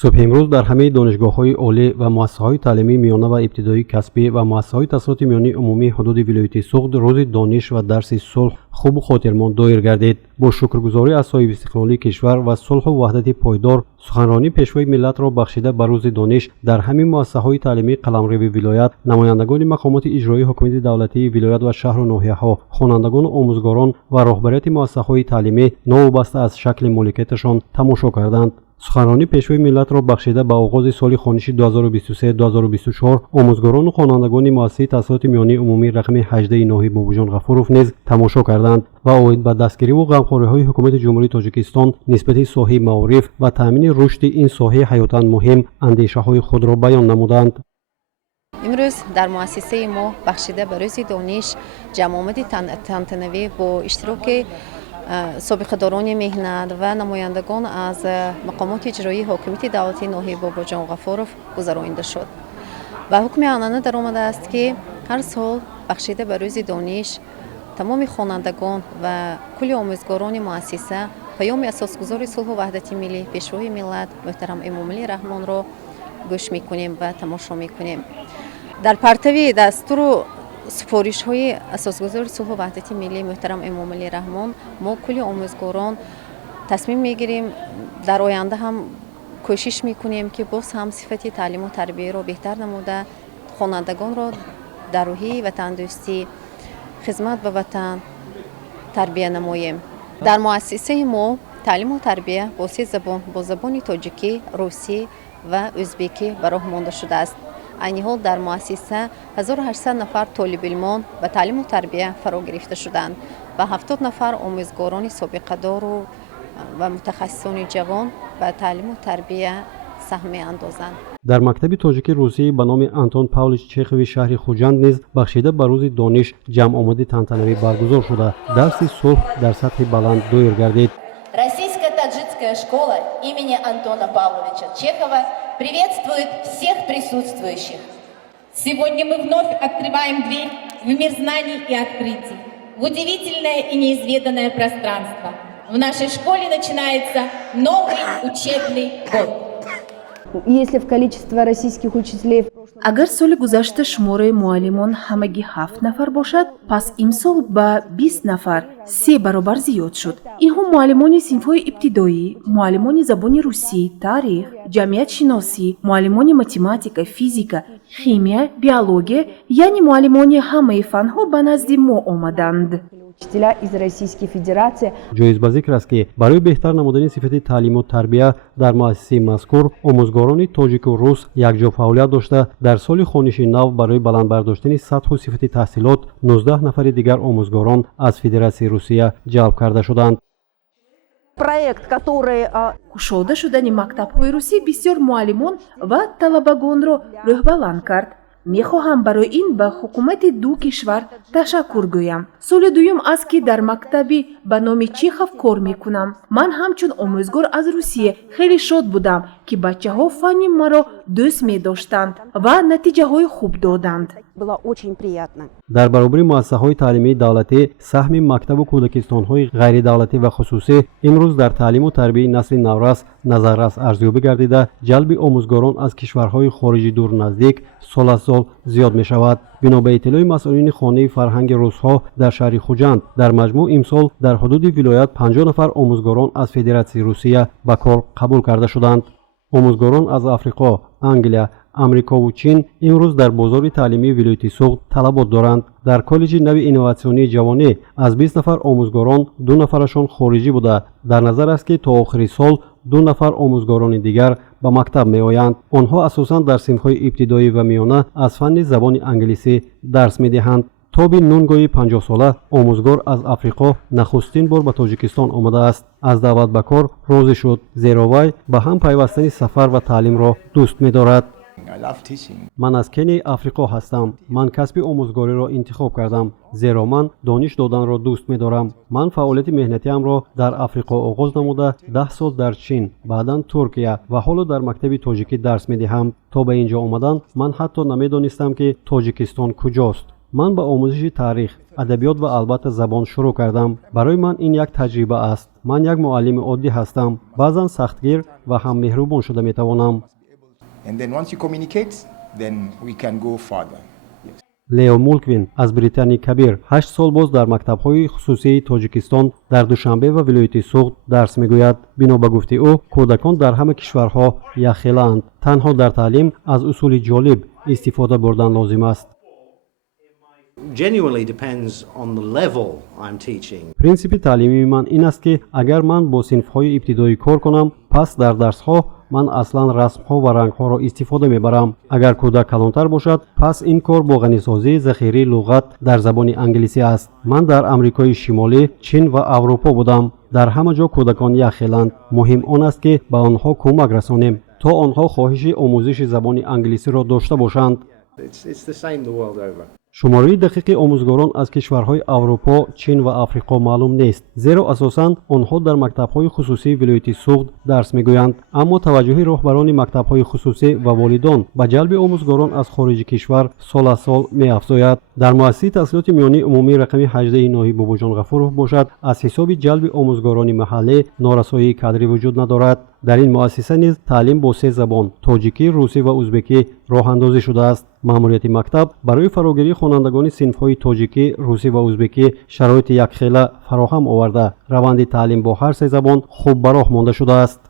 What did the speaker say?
صبح امروز در همه دانشگاه‌های عالی و مؤسسه‌های تعلیمی میانه و ابتدایی کسبی و مؤسسه‌های تحصیلات میانی عمومی حدود ولایت سوخت روز دانش و درس صلح خوب و خاطرماند دایر گردید. با شکرگزاری از صاحب استقلالی کشور و صلح و وحدت پایدار، سخنرانی پیشوای ملت را بخشیده به روز دانش در همین مؤسسه‌های تعلیمی قلمرو ولایت، نمایندگان مقامات اجرایی حکومت دولتی ولایت و شهر و ناحیه‌ها، خوانندگان و آموزگاران و راهبریت مؤسسه‌های تعلیمی نوابسته از شکل مالکیتشان تماشا کردند. سخنرانی پیشوای ملت را بخشیده به آغاز سال خوانشی 2023-2024 آموزگاران و خوانندگان مؤسسه تحصیلات میانی عمومی رقم 18 ناهید بابوجان غفوروف نیز تماشا کردند و اومید به دستگیری و غمخوری‌های حکومت جمهوری تاجیکستان نسبت ساحه معارف و تامین رشد این ساحه حیاتاً مهم اندیشه‌های خود را بیان نمودند. امروز در مؤسسه ما بخشیده به روز دانش جمع آمد تنتنوی با اشتراک سابقه‌داران مهنت و نمایندگان از مقامات اجرایی حکومت دولتی ناهید بابوجان غفوروف گذرانیده شد و حکم عنعنه در آمده است که هر سال بخشیده به روز دانش تمام خوانندگان و کل آموزگاران مؤسسه پیام اساسگذار صلح و وحدت ملی پیشوای ملت محترم امام علی رحمان را گوش میکنیم و تماشا میکنیم. در پرتو دستور سفارش های اساسگذار صلح و وحدت ملی محترم امام علی رحمان ما کل آموزگاران تصمیم میگیریم در آینده هم کوشش میکنیم که باز هم صفت تعلیم و تربیه را بهتر نموده خوانندگان را در روحی و تندرستی خدمت به وطن تربیه نماییم. در مؤسسه ما تعلیم و تربیه با سه زبان با زبان تاجیکی، روسی و ازبکی به راه مانده شده است. عین حال در مؤسسه 1800 نفر طالب علمان به تعلیم و تربیه فرا گرفته شدند و 70 نفر آموزگاران سابقه دار و متخصصان جوان به تعلیم و تربیه سهم اندازند. در مکتب تاجیکی روسی به نام آنتون پاولویچ چخوی شهر خوجند نیز بخشیده به روز دانش جمع آمد تنتنوی برگزار شده. درس صلح در سطح بلند دایر گردید. Российско-таджикская школа имени Антона Павловича Чехова приветствует всех присутствующих. Сегодня мы вновь открываем дверь в мир знаний и открытий, в удивительное и неизведанное пространство. В нашей школе начинается новый учебный год. Если в количество российских учителей агар соли гузашта шумораи муаллимон ҳамагӣ 7 нафар бошад, пас имсол ба 20 нафар 3 баробар зиёд шуд. инҳо муаллимони синфҳои ибтидоӣ, муаллимони забони русӣ, тарих, ҷамъиятшиносӣ, муаллимони математика, физика, химия, биология, яъне муаллимони ҳамаи фанҳо ба назди мо омаданд. учителя из Российской Федерации. جایز به ذکر است که برای بهتر نمودن صفت تعلیم و تربیه در مؤسسه مذکور آموزگاران تاجیک و روس یکجا فعالیت داشته در سال خوانشی نو برای بلند برداشتن سطح و صفت تحصیلات 19 نفر دیگر آموزگاران از فدراسیای روسیه جلب کرده شدند. кушода шудани мактабҳои русӣ бисёр муаллимон ва талабагонро роҳбаланд кард. мехоҳам барои ин ба ҳукумати ду кишвар ташаккур гӯям. соли дуюм аст ки дар мактаби ба номи чехов кор мекунам. ман ҳамчун омӯзгор аз русия хеле шод будам ки бачаҳо фанни маро дӯст медоштанд ва натиҷаҳои хуб доданд. Было очень приятно. در برابر مؤسسه‌های تعلیمی دولتی، سهم مکتب و کودکستان‌های غیر دولتی و خصوصی امروز در تعلیم و تربیت نسل نورس نظررس ارزیابی گردیده، جلب آموزگاران از کشورهای خارجی دور نزدیک سال از سال زیاد می شود. بنا به اطلاع مسئولین خانه فرهنگ روس‌ها در شهر خوجند، در مجموع امسال در حدود ولایت 50 نفر آموزگاران از فدراسیای روسیه به کار قبول کرده شدند. آموزگاران از آفریقا، انگلیا، امریکا و چین امروز در بازار تعلیمی ولایت سوخت طلبات دارند. در کالج نوی اینواسیونی جوانی از 20 نفر آموزگاران 2 نفرشان خارجی بوده. در نظر است که تا آخر سال 2 نفر آموزگاران دیگر به مکتب می آیند. آنها اساساً در صنف‌های ابتدایی و میانه از فن زبان انگلیسی درس می دهند. تابی نونگوی 50 ساله آموزگار از آفریقا نخستین بار به تاجیکستان آمده است. از دعوت به کار راضی شد، زیرا وی به هم پیوستن سفر و تعلیم را دوست می دارد. من از کنی آفریقا هستم. من کسب آموزگاری را انتخاب کردم زیرا من دانش دادن را دوست می دارم. من فعالیت مهنتیم را در آفریقا آغاز نموده 10 سال در چین، بعداً ترکیه و حالا در مکتب تاجیکی درس می دهم. تا به اینجا آمدن من حتی نمی دانستم که تاجیکستان کجاست. من با آموزش تاریخ، ادبیات و البته زبان شروع کردم. برای من این یک تجربه است. من یک معلم عادی هستم. بعضا سختگیر و هم مهربان شده می توانم. And then once you communicate, then we can go further. لئو مولکوین از بریتانی کبیر 8 سال باز در مکتب‌های خصوصی تاجیکستان در دوشنبه و ولایت سوغد درس می‌گوید. بنا به گفته او کودکان در همه کشورها یخ‌خیل‌اند. تنها در تعلیم از اصول جالب استفاده بردن لازم است. Genuinely depends on the level I'm teaching. پرینسیپ تعلیمی من این است که اگر من با صنف‌های ابتدایی کار کنم، پس در درس‌ها من اصلا رسم‌ها و رنگ‌ها را استفاده می‌برم. اگر کودک کلانتر باشد، پس این کار با غنی‌سازی ذخیره لغت در زبان انگلیسی است. من در آمریکای شمالی، چین و اروپا بودم. در همه جا کودکان یخ‌خیل‌اند. مهم آن است که به آنها کمک رسانیم تا آنها خواهش آموزش زبان انگلیسی را داشته باشند. It's the same the world over. شماره دقیق آموزگاران از کشورهای اروپا، چین و آفریقا معلوم نیست، زیرا اساساً آنها در مکتب‌های خصوصی ولایت سوغد درس می‌گویند. اما توجه رهبران مکتب‌های خصوصی و والدان به جلب آموزگاران از خارج کشور سال از سال می‌افزاید. در مؤسسه تحصیلات میانی عمومی رقم 18 ناهی باباجان غفورov باشد، از حساب جلب آموزگاران محلی نارسایی کادری وجود ندارد. در این مؤسسه نیز تعلیم با 3 زبان تاجیکی، روسی و ازبکی راه اندازی شده است. ماموریت مکتب برای فراگیری خوانندگان صنف‌های تاجیکی، روسی و ازبکی شرایط یکخیله فراهم آورده. روند تعلیم با هر 3 زبان خوب به راه مانده شده است.